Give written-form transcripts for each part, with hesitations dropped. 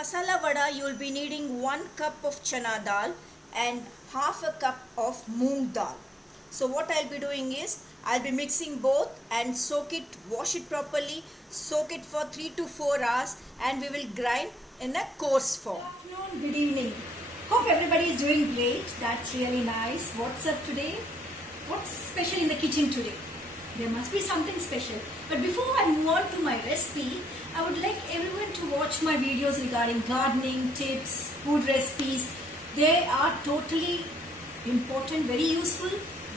masala vada, you will be needing 1 cup of chana dal and half a cup of moong dal. So what I'll be doing is, I'll be mixing both and soak it, wash it properly, soak it for 3 to 4 hours, and we will grind in a coarse form. Good afternoon, good evening. Hope everybody is doing great. That's really nice. What's up today? What's special in the kitchen today? There must be something special. But before I move on to my recipe, I would like everyone to watch my videos regarding gardening, tips, food recipes. They are totally important, very useful,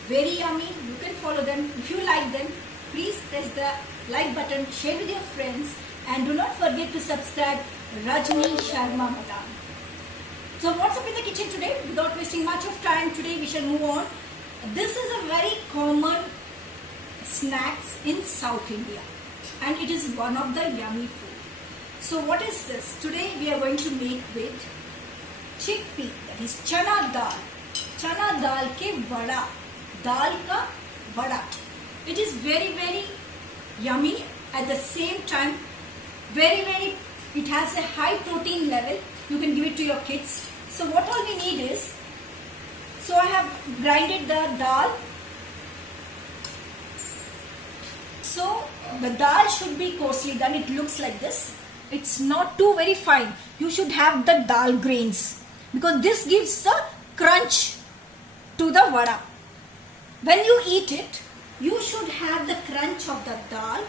very yummy. You can follow them. If you like them, please press the like button, share with your friends, and do not forget to subscribe Rajni Sharma Madam. So what's up in the kitchen today? Without wasting much of time, today we shall move on. This is a very common snacks in South India, and it is one of the yummy food. So what is this? Today we are going to make with chickpea, that is chana dal. Chana dal ke vada, dal ka vada. It is very yummy, at the same time it has a high protein level. You can give it to your kids. So what all we need is, so I have grinded the dal. So the dal should be coarsely done. It looks like this. It's not too very fine. You should have the dal grains, because this gives the crunch to the vada. When you eat it, you should have the crunch of the dal,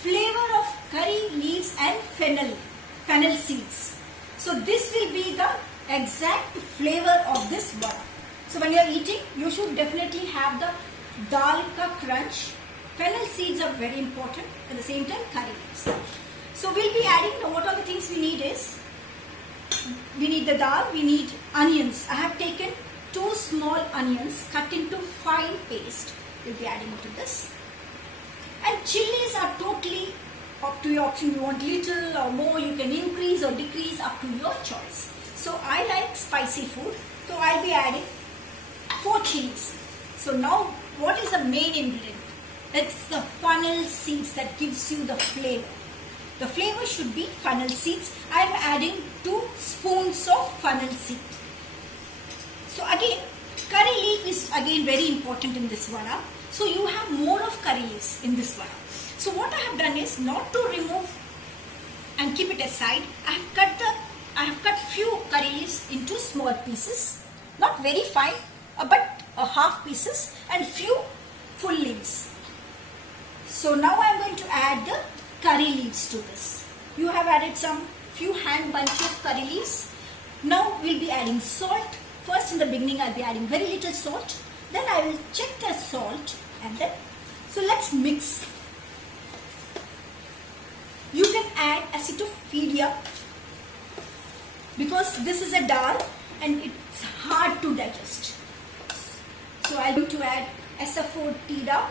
flavor of curry leaves and fennel seeds. So this will be the exact flavor of this vada. So when you are eating, you should definitely have the dal ka crunch. Fennel seeds are very important, at the same time curry leaves. So we'll be adding, what are the things we need is, we need the dal, we need onions. I have taken 2 small onions cut into fine paste. We'll be adding to this. And chilies are totally up to your option. You want little or more, you can increase or decrease, up to your choice. So I like spicy food, so I'll be adding 4 chilies. So now what is the main ingredient? It's the fennel seeds that gives you the flavor. The flavor should be fennel seeds. I am adding 2 spoons of fennel seed. So again, curry leaf is again very important in this vada. So you have more of curry leaves in this vada. So what I have done is, not to remove and keep it aside, I have cut few curry leaves into small pieces, not very fine, but half pieces, and few full leaves. So now I am going to add the curry leaves to this. You have added some few hand bunch of curry leaves. Now we'll be adding salt. First, in the beginning, I'll be adding very little salt. Then I will check the salt, and then, so let's mix. You can add acetophilia, because this is a dal and it's hard to digest. So I'm going to add asafoetida,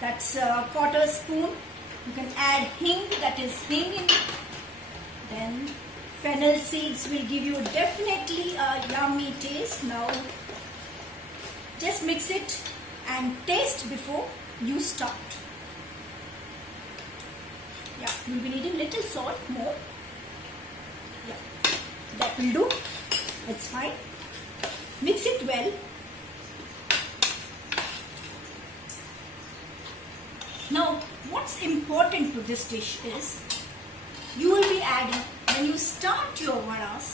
that's a 1/4 spoon. You can add hing, that is hing in it. Then fennel seeds will give you definitely a yummy taste. Now just mix it and taste before you start. Yeah, you'll be needing little salt more. Yeah, that will do. It's fine. Mix it well. Now, what's important to this dish is, you will be adding, when you start your vadas,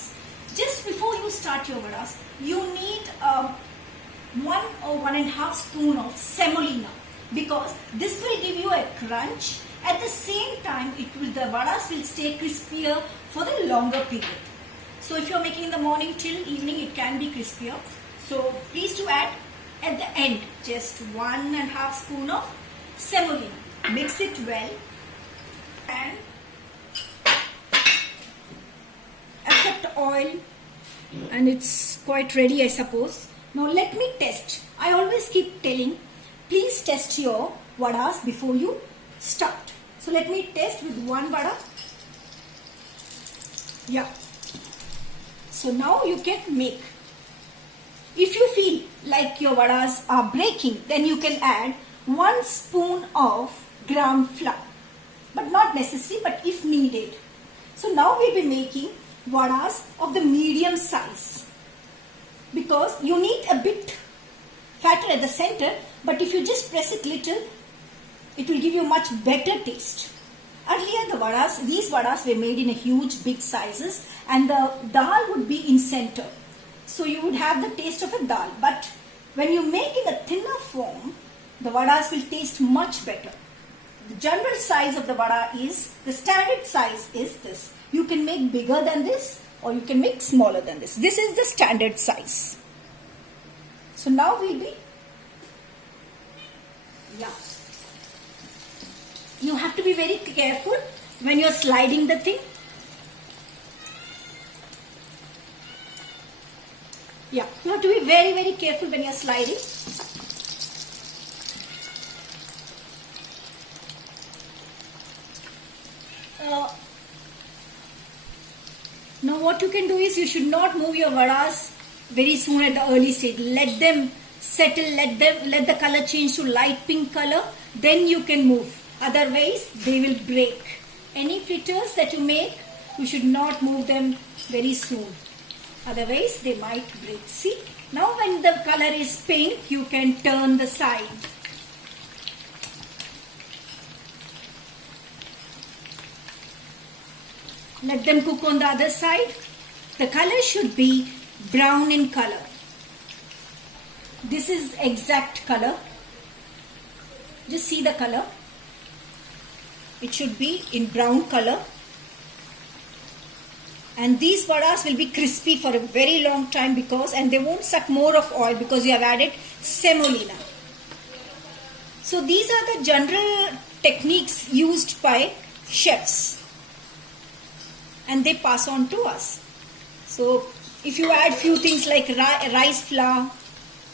just before you start your vadas, you need 1 or 1.5 spoon of semolina, because this will give you a crunch. At the same time, the vadas will stay crispier for the longer period. So if you're making in the morning till evening, it can be crispier. So please to add at the end just 1.5 spoon of semolina. Mix it well, and I've kept oil and it's quite ready, I suppose. Now let me test. I always keep telling, please test your vadas before you start. So let me test with 1 vada. Yeah. So now you can make. If you feel like your vadas are breaking, then you can add 1 spoon of gram flour. But not necessary, but if needed. So now we'll be making vadas of the medium size, because you need a bit fatter at the center, but if you just press it little, it will give you much better taste. Earlier the vadas, these vadas were made in a huge big sizes, and the dal would be in center. So you would have the taste of a dal. But when you make in a thinner form, the vadas will taste much better. The general size of the vada is, the standard size is this. You can make bigger than this or you can make smaller than this. This is the standard size. So now we'll be, you have to be very careful when you're sliding the thing. You have to be very, very careful when you're sliding. Now what you can do is, you should not move your vadas very soon at the early stage. Let them settle, let the color change to light pink color, then you can move. Otherwise they will break. Any fritters that you make, you should not move them very soon. Otherwise they might break. See, now when the color is pink, you can turn the side. Let them cook on the other side. The color should be brown in color. This is exact color. Just see the color. It should be in brown color. And these vadas will be crispy for a very long time, because, and they won't suck more of oil because you have added semolina. So these are the general techniques used by chefs, and they pass on to us. So if you add few things like rice flour,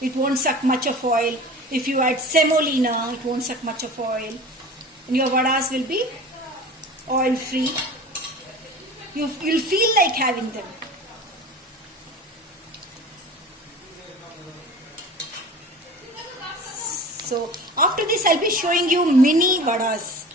it won't suck much of oil. If you add semolina, it won't suck much of oil. And your vadas will be oil free. You'll feel like having them. So after this I'll be showing you mini vadas.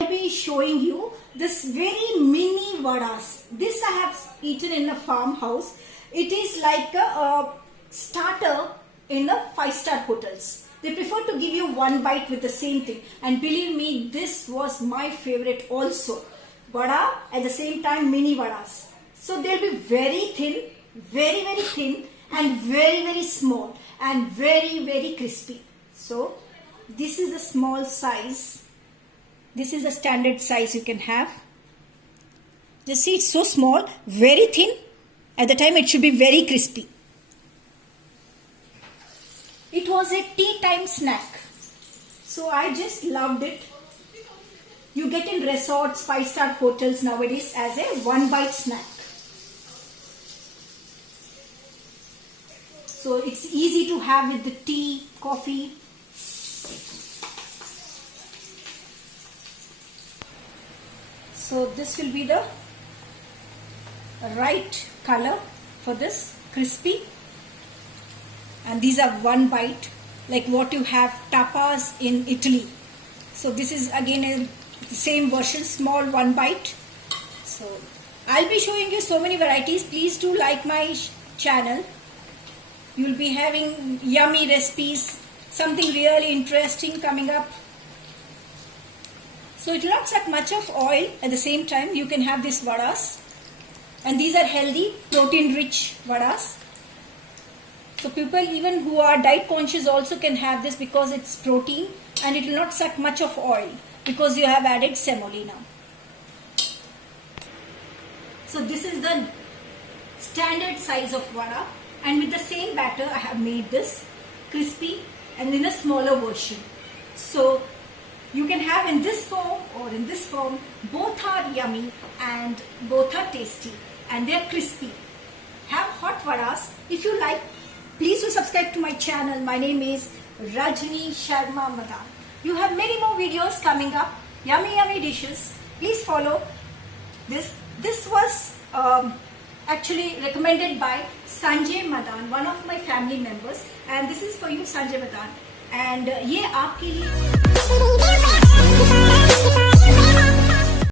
I'll be showing you this very mini vadas. This I have eaten in a farmhouse. It is like a starter in a 5-star hotels. They prefer to give you one bite with the same thing. And believe me, this was my favorite also. Vada, at the same time mini vadas. So they'll be very thin, very, very thin, and very, very small, and very, very crispy. So this is the small size. This is the standard size you can have. Just see, it's so small, very thin. At the time it should be very crispy. It was a tea time snack. So I just loved it. You get in resorts, 5-star hotels nowadays as a one-bite snack. So it's easy to have with the tea, coffee. So this will be the right color for this, crispy. And these are one bite, like what you have tapas in Italy. So this is again the same version, small one bite. So I'll be showing you so many varieties. Please do like my channel. You'll be having yummy recipes, something really interesting coming up. So it will not suck much of oil. At the same time you can have these vadas, and these are healthy, protein rich vadas. So people even who are diet conscious also can have this, because it's protein and it will not suck much of oil because you have added semolina. So this is the standard size of vada, and with the same batter I have made this crispy and in a smaller version. So you can have in this form or in this form. Both are yummy and both are tasty and they are crispy. Have hot vadas. If you like, please do subscribe to my channel. My name is Rajni Sharma Madan. You have many more videos coming up. Yummy, yummy dishes. Please follow this. This was actually recommended by Sanjay Madan, one of my family members. And this is for you, Sanjay Madan. And ये आपके लिए